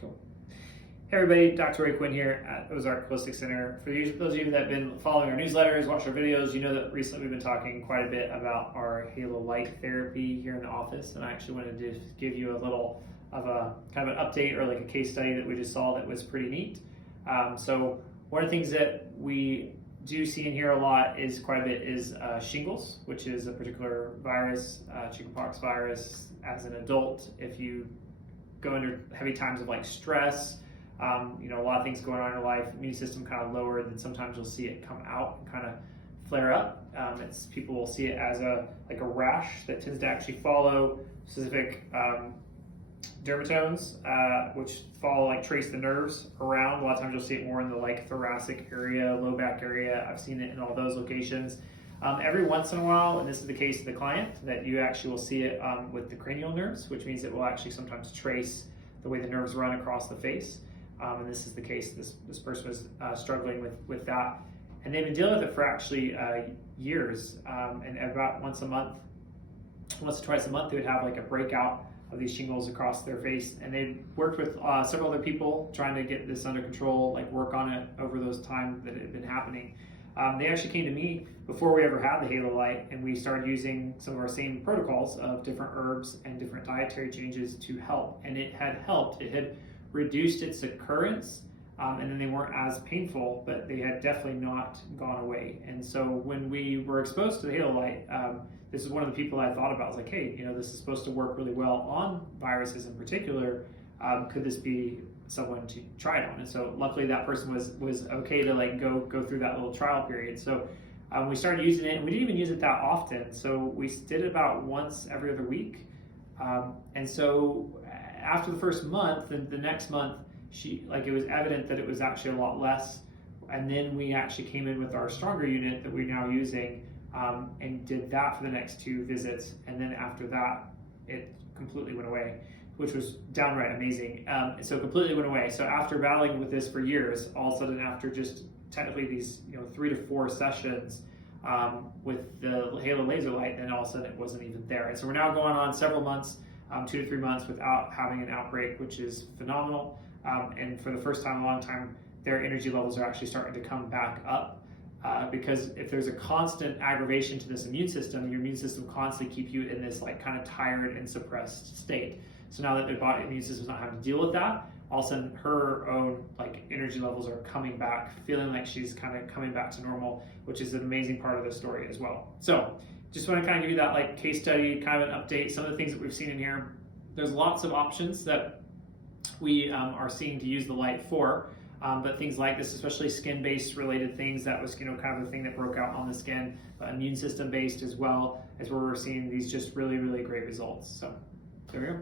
Cool. Hey everybody, Dr. Quinn here at Ozark Holistic Center. For those of you that have been following our newsletters, watched our videos, you know that recently we've been talking quite a bit about our halo light therapy here in the office, and I actually wanted to give you a little of a kind of an update or like a case study that we just saw that was pretty neat. So one of the things that we do see in here a lot is quite a bit is shingles, which is a particular virus, chickenpox virus. As an adult, if you go under heavy times of like stress, a lot of things going on in your life, immune system kind of lowered, then sometimes you'll see it come out and kind of flare up. People will see it as a rash that tends to actually follow specific dermatomes, which trace the nerves around. A lot of times you'll see it more in the thoracic area, low back area. I've seen it in all those locations. Every once in a while, and this is the case of the client, that you actually will see it with the cranial nerves, which means it will actually sometimes trace the way the nerves run across the face. And this is the case. This person was struggling with that, and they've been dealing with it for actually years. And about once or twice a month, they would have like a breakout of these shingles across their face. And they worked with several other people trying to get this under control, work on it over those times that it had been happening. They actually came to me before we ever had the Halo Light, and we started using some of our same protocols of different herbs and different dietary changes to help. And it had helped. It had reduced its occurrence, and then they weren't as painful, but they had definitely not gone away. And so when we were exposed to the Halo Light, this is one of the people I thought about. I was like, hey, this is supposed to work really well on viruses in particular. Could this be someone to try it on? And so luckily that person was okay to go through that little trial period. So we started using it, and we didn't even use it that often. So we did it about once every other week. And so after the first month, the next month, it was evident that it was actually a lot less. And then we actually came in with our stronger unit that we're now using, and did that for the next 2 visits. And then after that, it completely went away, which was downright amazing. So completely went away. So after battling with this for years, all of a sudden after just technically these 3 to 4 sessions with the Halo laser light, then all of a sudden it wasn't even there. And so we're now going on several months, 2 to 3 months without having an outbreak, which is phenomenal. And for the first time in a long time, their energy levels are actually starting to come back up. Because if there's a constant aggravation to this immune system, your immune system constantly keeps you in this kind of tired and suppressed state. So now that the immune system is not having to deal with that, all of a sudden her own energy levels are coming back, feeling like she's kind of coming back to normal, which is an amazing part of the story as well. So just want to kind of give you that case study, kind of an update, some of the things that we've seen in here. There's lots of options that we are seeing to use the light for. But things like this, especially skin-based related things, that was kind of the thing that broke out on the skin, but immune system based as well, as where we're seeing these just really, really great results. So there we go.